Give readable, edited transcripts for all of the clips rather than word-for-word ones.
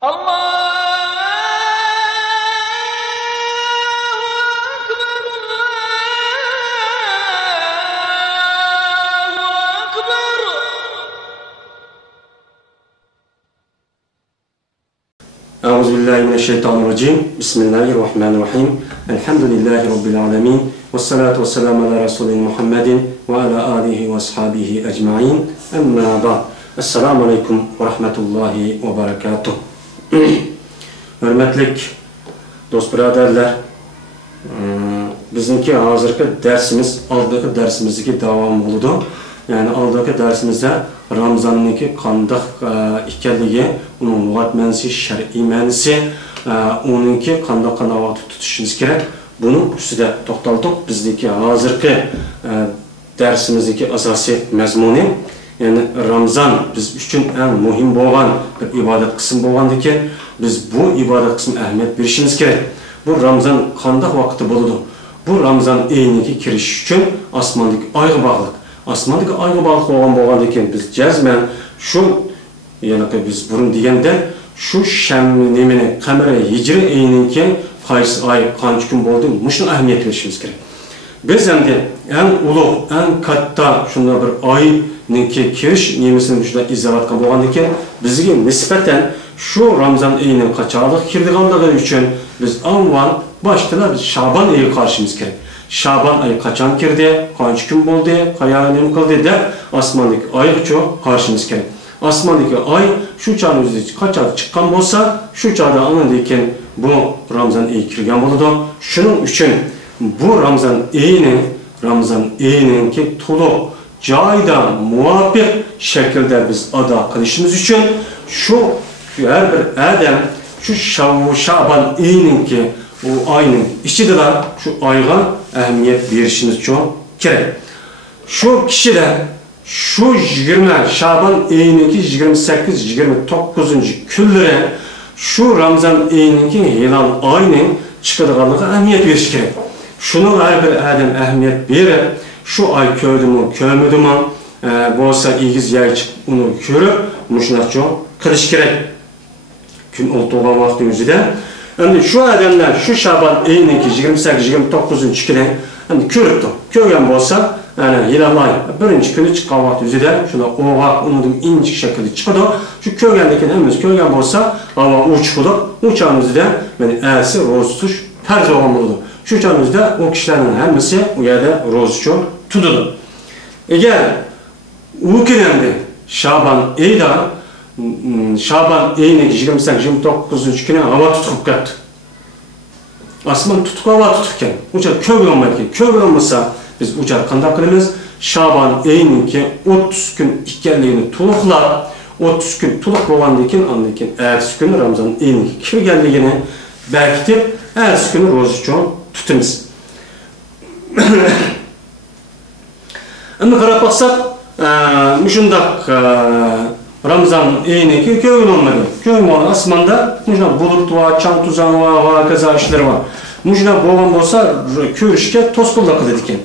Allahu Ekber, Allahu Ekber. Euzubillahimineşşeytanirracim. Bismillahirrahmanirrahim. Elhamdülillahi Rabbil alemin. Vessalatu vesselamu ala Resulina Muhammedin ve ala alihi ve ashabihi ecmain. Emma ba'd. Esselamu aleyküm ve rahmetullahi ve berekatuh. Hürmetlik dost biraderler, bizimki hazırki dersimiz, aldaki dersimizdeki devam oldu. Yani aldaki dersimizde Ramazan'daki kandak ikkeligi, onun lügat mənisi, şer'i mənisi, onunki kandak vakti tutuşumuz gerek. Bunun üstüde toxtaldık. Bizdeki hazırki dersimizdeki asasi mezmunu, yani Ramazan biz üçün en muhim olan bir ibadet kısım bolğandan keyin biz bu ibadet kısmı ehemmiyet berişimiz gerek. Bu Ramazan kandak vakti boludu. Bu Ramazan ayıniki kiriş üçün asmandaki ayga bağlıq. Asmandaki ayga bağlıq bolğandan keyin biz cezmen şu, yani biz burun degende şu nemini kamera hicri ayıniki qaysı ay qancha kun boldu, muşuna ehemmiyet berişimiz gerek. Biz endi en ulu, en katta şunda bir ayninki kiriş nemesini şunda izahatkan bolğandan keyin bizge nispeten şu Ramazan ayının qaçarlıq kirdiganlığı üçün biz avval başta biz Şaban ayı qarşımız gerek. Şaban ayı qaçan kirdi, qancha kun boldu, qaya nima qildi deb asmandagi ayga qarşımız gerek. Asmandagi ay şu çağın özü qaçar chiqqan bolsa, şu çağda anandan keyin bu Ramazan ayı kirgan bo'ladi. Shuning uchun bu Ramazan ayının ki tolu joyda muvafiq şekilde biz ada qilishimiz uchun şu her bir adam şu Şaban ayının ki o ayının içidiler şu ayga ehemmiyet berişimiz çok gerek. Şu kişi de şu 20 Şaban ayının ki 28-29 günlere şu Ramazan ayının ki hilal ayının çıkıdığanlığı ehemmiyet veriş gerek. Şunu her bir adam ehemmiyet verir. Şu ay köydü mü, köymüdü mü, bolsa igiz yay çıkıp onu körüp, muşunak çok kılış gerek. Gün oltuğun vakti özüde. Yani şu adamlar şu Şaban ayınınki 28-29 günü yani körüptü. Köygen bolsa, yani hilalay birinci günü çıkan vakti özüde, şuna oğak, unudum incik şekilde çıkıdı. Şu köygendeki neyimiz, köygen bolsa, hava uçkulu, uçağın özüde, yani elsi, rozutuş, terzi olmalıdır. Şu çağımızda o kişilerin hemisi o yerde rozçu tutulur. Eğer o dönemde Şaban ayının 28-29 günü hava tutup geldi. Asman tutup hava tutukken, uçar köy olmayken, köy olmasa biz uçar kandak kılımız. Şaban ayının ki 30 gün ikkenliğini tuluklar, 30 gün tuluk olandıkken anlayken, ertesi gün Ramazan ayının köy geldiğini belki ertesi günü rozçu tutumuz. Şimdi qarab baxsak, müşundak Ramazan ayınınki köy olmadı. Köy olan asmanda müşuna bulut var, çam tuzan var, kaza işleri var. Müşuna boğan bolsa körüşke toskulda kıldı diken.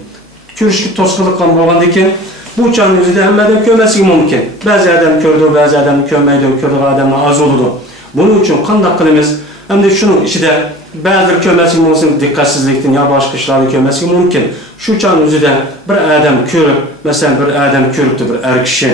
Körüşke toskulda kan boğan diken. Bu uçağın yüzüde hem adam kömesi mümkün. Bazı adam kördü, bazı adam kömeydi, kördü adamla az oldu. Bunun için kandak kılımız hem de şunun işi de bazı kömesi mümkün, dikkatsizlikten ya başka işlerin kömesi mümkün. Şu çağın yüzüde bir adam körüp, mesela bir adam körüptü bir erkişi,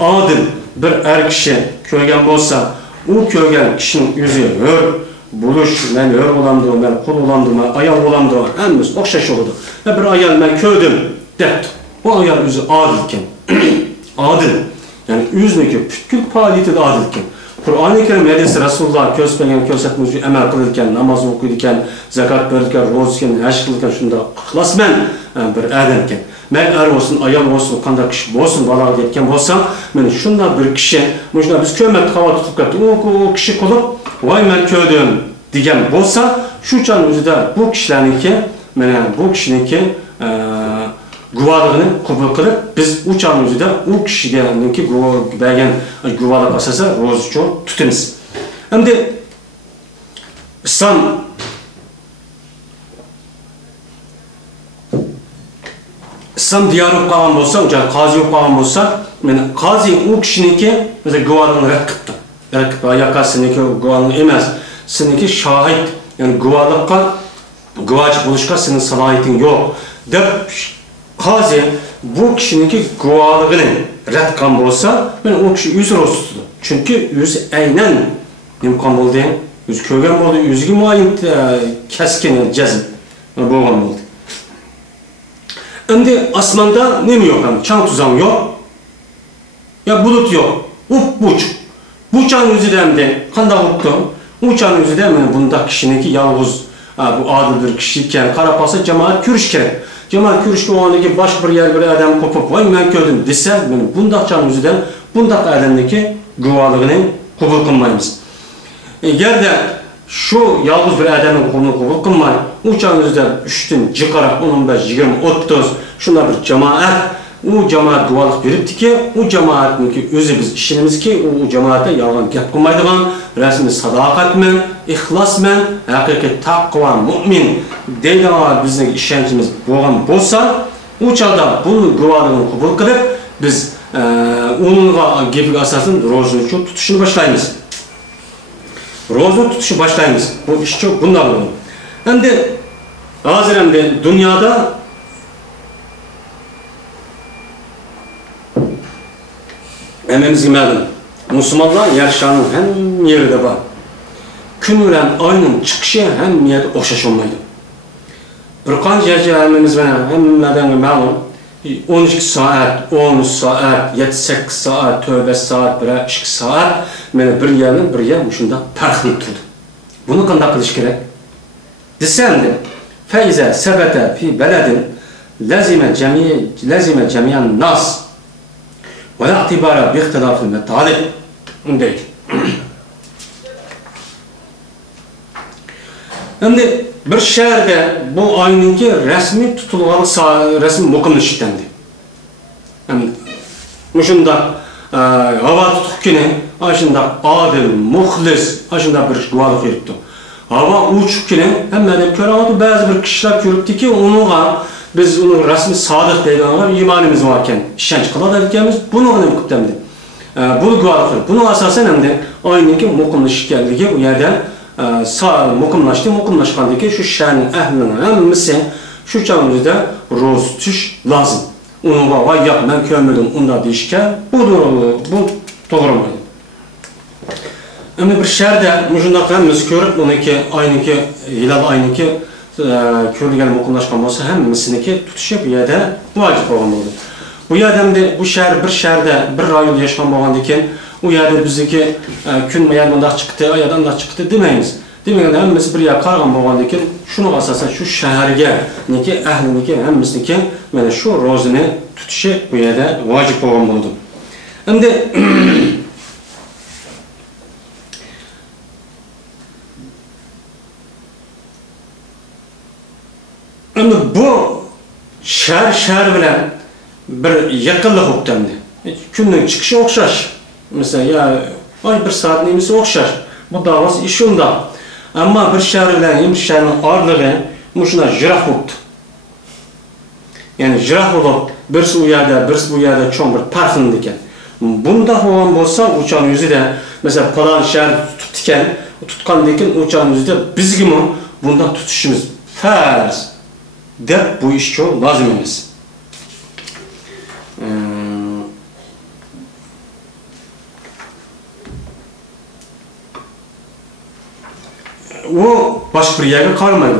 adil bir erkişi köygen bolsa, o köygen kişinin yüzü hör, buluş, ben hör olamdım, ben kul olamdım, ayal olamdım, hemimiz okşaş oldu. Bir ayal ben köydüm, depti. O ayal yüzü adilken, adil, yani yüzündeki bütün faaliyeti de adilken. Kur'an-ı Kerim hadisi Resulullah köspengen kösetmüzü emel kılırken, namaz okuyurken, zekat verirken, roz iken, haç kılırken şunda ıhlasmen bir adamken. Men er olsun, ayal olsun, kandak kişi olsun, balağı deyken olsa, men şunda bir kişi, şunda biz köymet hava tutup geldi, o kişi kılıp, vay men köydüm degen olsa, şu çağın özüde bu kişilerinki, bu kişininki guvalığını kubul kılıp, biz uçağın özüde o kişininki guvalık asası rozçu tutumuz. Şimdi İslam diyarı yok kalan olsa, qazi yok kalan olsa, qazi o kişininki guvalığını red kıptı. Yaka seneki guvalın emas, seneki şahit, yani guvalıkka, guvacı buluşka senin salahiyetin yok. Dep qazi bu kişininki guvalığını redkan olsa, ben o kişi yüz roz tutudu. Çünkü yüz aynen imkan oldu. Yüz kögen oldu, yüzü muayyin keskin cezim boğan oldu. Şimdi asmanda ne mi yok? Çan tuzam yok. Ya bulut yok. Buç. Buçan yüzü de kanda huktu. Buçan yüzü de bunda kişininki yalnız bu adil bir kişiyken Karapas'a cemaat kürüş gerek. Cemaat kürüşke o andaki baş bir yer bir adam kopup vay ben gördüm dese bunda çan yüzüden bunda adamdaki güvalığını kabul kılmayız. Eğer de şu yalnız bir adamın kolunu kabul kılmay, uçan yüzüden 3'ten çıkarak 15, 20, 30 şuna bir cemaat o cemaat dualık veripti ki, o cemaatin özü biz işimiz ki, o cemaate yalgan gap kılmaydıgan, resmi sadakatmen, ihlasmen, hakiki takva, mümin deydi bizim işlemcimiz boğan bolsa, o çağda bunun güvalığını kabul kılıp, biz onunla gibi asasın rozunu tutuşunu başlayınız. Rozunu tutuşu başlayınız. Bu iş çok bundan olur. Hem de hazır dünyada Ememiz məlum. Müslümanlar yarışanın hem yeri var. Gün bilen ayının çıkışı hem yerde oxşaş olmaydı. Bir qancha ememiz hemmeden məlum 12 saat, 13 saat, 7-8 saat, 4 saat, 1-2 saat meni bir yerden bir yer şunda farklı turdu. Bunu qanday qilish kerak? Desem de feyze sebete fi beledin lazime cemiyan nas ve la itibara bi ihtilafil metalib. Değil. Şimdi bir şehirde bu aynınki resmi tutulgalı resmi muqimlik dendi. Yani şunda hava tutuq kene, aşında adil, muxlis, aşında bir guvalık veripti. Hava uçup kene, hemmeden körağıdı bazı bir kişiler körüptü ki onunla biz onun resmi sadık deydiğine imanımız varken işenç kıladı edikemiz bunu önemli kutlemdi. Bunu guvalık verip. Bunu asasen hem de aynınki muqimlik geldiği bu yerden muqimlaşqandaki şu şəhərin əhlinin həmmisi şu çağımızda roz tuş lazım. Onunla vay yox, mən kömürüm, onda deyişkə, bu doğrumaydı. Ama bir şəhərdə, müjündaq həmmisi görüb, onunki, aynınki, hilal aynınki körülgəli muqimlaşqan olsa, həmmisiniki tutuşu bu yerdə vacib olmalı. Bu yerdə, bu şəhər, bir şəhərdə, bir rayonda yaşayan boğandikin, o yerde bizdeki gün yerden çıktı, ayadan da çıktı demeyiz. Demeyin hemmisi bir yer kargan boğandaki şunu asasen şu şehirge, niki ehliniki hemmisiniki yani şu rozunu tutuşu bu yerde vacip olan buldu. Şimdi bu şehir bilen bir yakınlık huktemdi. Günün çıkışı okşaş. Mesela ya ay bir saat neyse okşar. Bu davası iş onda. Ama bir şehir bilen şehrin ağırlığı şuna jirah oldu. Yani jirah olup birisi o yerde, birisi bu yerde çok bir farklı diken. Bunda olan olsa uçağın yüzü de mesela falan şehir tutken, tutkan diken uçağın yüzü de biz gibi bunda tutuşumuz farz. Dep bu iş çok lazım emas. O başka bir yere kalmaydı.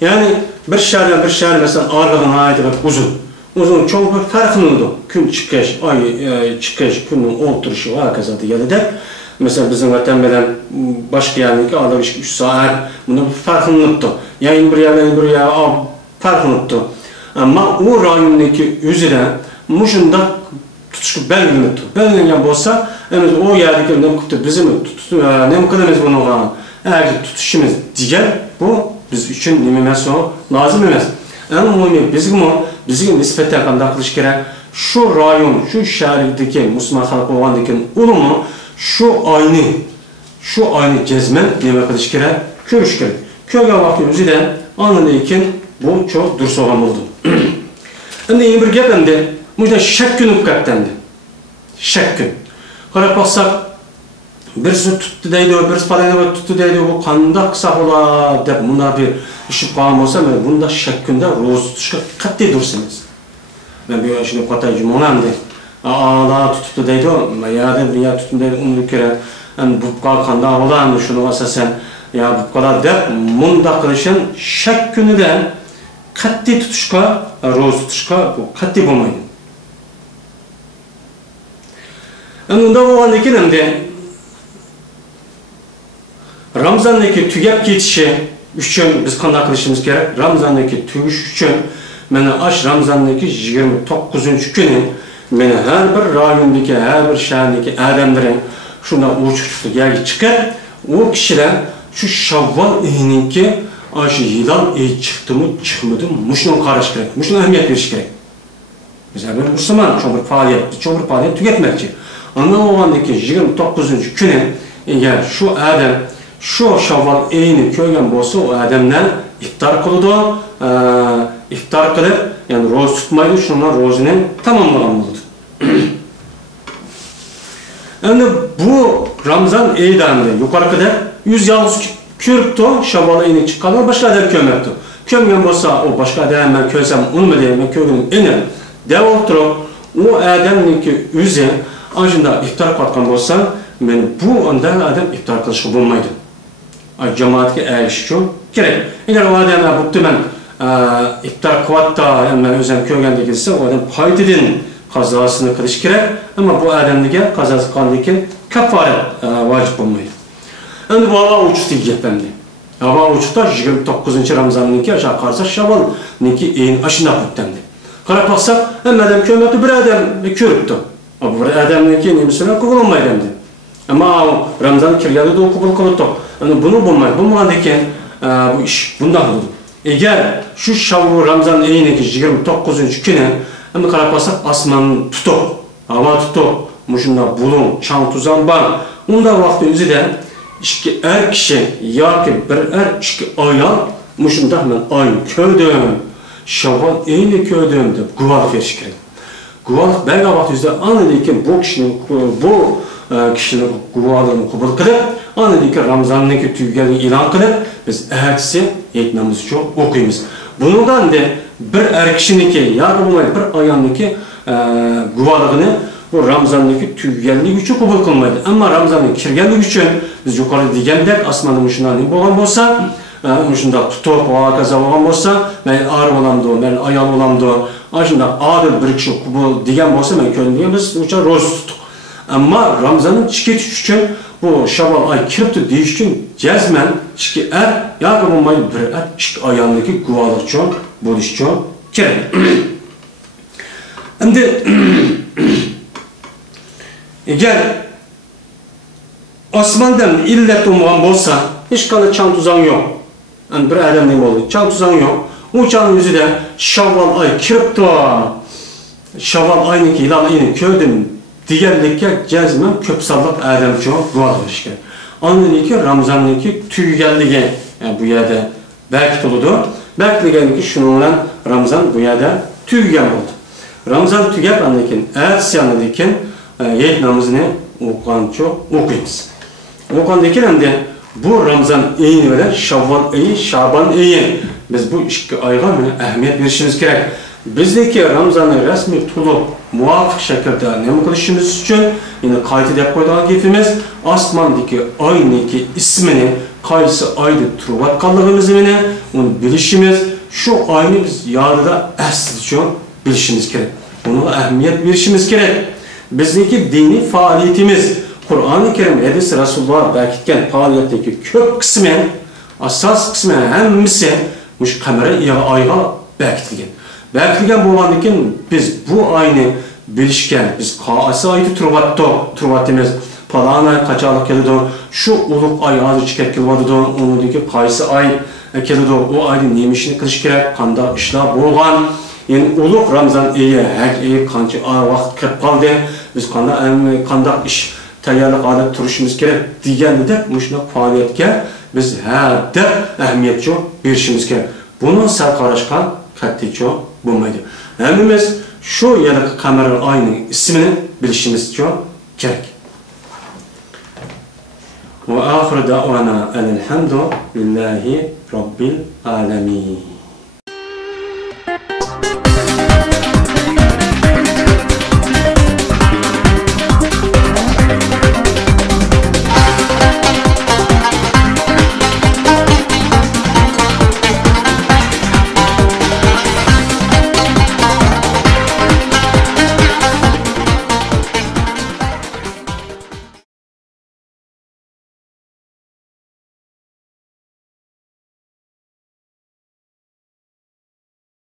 Yani bir şehir mesela ağırlığına ait uzun çok bir farklı oldu. Gün çıkış, ay çıkış, günün oturuşu var kazandı geldi. Mesela bizim vatandaşlar başka yerlerdeki ağırlığı 3 saat bunu farklılıktı. Yani bir yere farklılıktı. Ama o rayondaki üzere muşunda tutuşu belirlenirdi. Belirlenen olsa o yerdeki ne bizim ne kadar biz bunu var. Eğer tutuşumuz diğer bu biz için nimemesi o lazım emez. Ama bizim nispeten kandak kılış gerek. Şu rayon, şu şehirdeki Müslüman halkı olandaki ulumu şu aynı cezmen nime kılış gerek, görüş gerek. Köyge vaktimizi de anladığın bu çok dürüst olan oldu. Şimdi yeni bir gep hem de bu yüzden şek günü kaptandı. Şek gün. Karap baksak birisi tuttu deydi, birisi palayını tuttu deydi, bu qandaq saqola deb bunda bir işib qalgan bolsa, men bunda şekkinde roza tutuşqa qat'iy dursunuz. Ben bir şunu qatay jumonamdi. Allah tuttu deydi, ya da tuttu deydi, onu kere bu qandaq olamdı şunu asasen ya bu kadar deb bunda qilishim shak kunidan qat'iy tutuşqa, roza tutuşqa bu qat'iy bo'lmaydi. Unda bo'lgandan keyin endi Ramazandagi tugab ketishi uchun biz qanday qilishimiz kerak? Ramazandagi tugish uchun mana ash Ramazandagi 29-kuni meni har bir rayondagi, har bir shahardagi odamlarim shunday uchiqga chiqib, u kishilar shu Shavvol oyininki ash hilal oyi chiqdimi, chiqmadimi, shuni qarash kerak, shunga ahamiyat berish kerak. Biz bir musulmon cho'ng bir faoliyat tugatmoqchi. Ondan olgandan keyin 29-kuni eğer şu adam şu Shavvol oyini ko'rgan bo'lsa, o odamdan iftar qiladi, iftar qilib, ya'ni roza tutmaydi, shundan rozani tamomlagan bo'ladi. Endi bu Ramazon oyidan yuqorida 100 yalnız ko'ribdi, Shavvol oyini chiqqan, boshqa odam ko'rmabdi. Ko'rgan bo'lsa, o boshqa odam men ko'rsam, uni men ko'rganim eni deb o'tirib, o odamniki o'zi Ancında iftar qatqan bo'lsa, men bu onda adam iftar qilishga bo'lmaydi. Jamoatga aytish uchun kerak. Agar u odam bo'pti men iftar qilyapti, men o'zim ko'rgandek desa, u odam qaytadan qazosini qilish kerak, ammo bu odamga qazosi qilgandan kafarat vojib bo'lmaydi. Endi bu havo uçtu gapimdi. Havo uçtu 29-Ramazonniki aşağı qarsa Shavvolniki en ashina o'tdi. Qarab baqsaq, hamma odam ko'rmabdi, bir odam ko'ribdi. Bu adamniki nemisini qabul olmaydi. Ama Ramazan kirganda da qabul qilibdi. Ana buni bo'lmaydi. Bo'lmagandan keyin bu ish bunday bo'ladi. Agar shu Shavvol Ramazan oyiniki 29-kuni endi qarab qolsak, osmon tutuq, havo tutuq, mushunda bulun, chang tuzan bor. Unda vaqt o'zida ikki er kishi yoki bir er ikki ayol mushunda men oy ko'rdim, Shavvol oyini ko'rdim deb guvoh berish kerak. Guvohlik bergan vaqtingizda anilekin bu kishini guvohligini qabul qilib, anilekin Ramazonniki tugaganini e'lon qilib, biz ertasi aytmamiz uchun o'qiymiz. Bundan da bir er kishiniki yoki bo'lmaydi bir ayolniki guvohligini bu Ramazonniki tugaganligi uchun qabul qilmaydi. Ammo Ramazonning kirganligi uchun biz yuqorida degandek osmonda shunday bo'lgan bo'lsa, shunda tutuq va kaza bo'lgan bo'lsa, men er bo'lamdi, men ayol bo'lamdi. Aslında adil bir kişi kubul diyen bolsa men ko'rdim biz uçan roza tuttuk. Ama Ramazan'ın çıkışı için bu Shavvol ay kiripti deyiş için cezmen iki er yoki bo'lmaydi bir er ikki ayolniki guvohlik uchun bo'lish uchun kerak. Endi agar osmondan illat bo'lgan bo'lsa, hech qanday chang tuzan yo'q. Endi bir odamning bo'ldi, chang tuzan yo'q. Uçağın yüzüde Shavvol ay kiripti, Shavvol oyniki hilal oyini ko'rdim deganlikka jazman ko'p sonliq odam uchun guvoh berish kerak. Ondanki Ramazonniki tugaganligi bu yerda bekitildi. Bekitilganiki shuning bilan Ramazon bu yerda tugagan bo'ldi. Ramazon tugagandan keyin ertasidan keyin yet namozini o'qigancha o'qiymiz. O'qigandan keyin endi bu Ramazon oyini bilan Shavvol oyi, Sha'ban oyi biz bu ikki oyga ahamiyat berishimiz kerak. Bizdeki Ramazonning rasmiy to'liq muvofiq shaklda nima qilishimiz uchun yine qayta deb qo'ygan gapimiz osmondagi oyniki ismini qaysi oyda turayotganligimizni uni bilishimiz, shu oyni biz yodida asli uchun bilishimiz kerak. Buna ahamiyat berishimiz kerak. Bizdeki diniy faoliyatimiz Qur'oni Karim hadis Rasululloh belirtgan faoliyatdagi ko'p qismi, asos qismi hammasi mush qamara oyga bekitilgan. Bekitilgan bo'lgandan keyin biz bu oyni bilishgan, biz qaysi oyda turyapmiz, falan ay qachonlik keladi, shu ulug' oy hozir chiqib keladi, unidagi qaysi oy keladi, u oyda nima ishni qilish kerak, qanday ishlar bo'lgan, yani ulug' Ramazon oyi, haj oyi qancha vaqt kirib qoldi, biz qanday ish tayyorlik olib turishimiz kerak deganda mushuna faoliyatga biz deb ahamiyat berishimiz kerak. Buni sal qarashga qat'iy bo'lmaydi. Hammamiz shu yerda qamar oyning ismini bilishimiz kerak. Ve ahir da'vana elhamdülillahi rabbil alemin.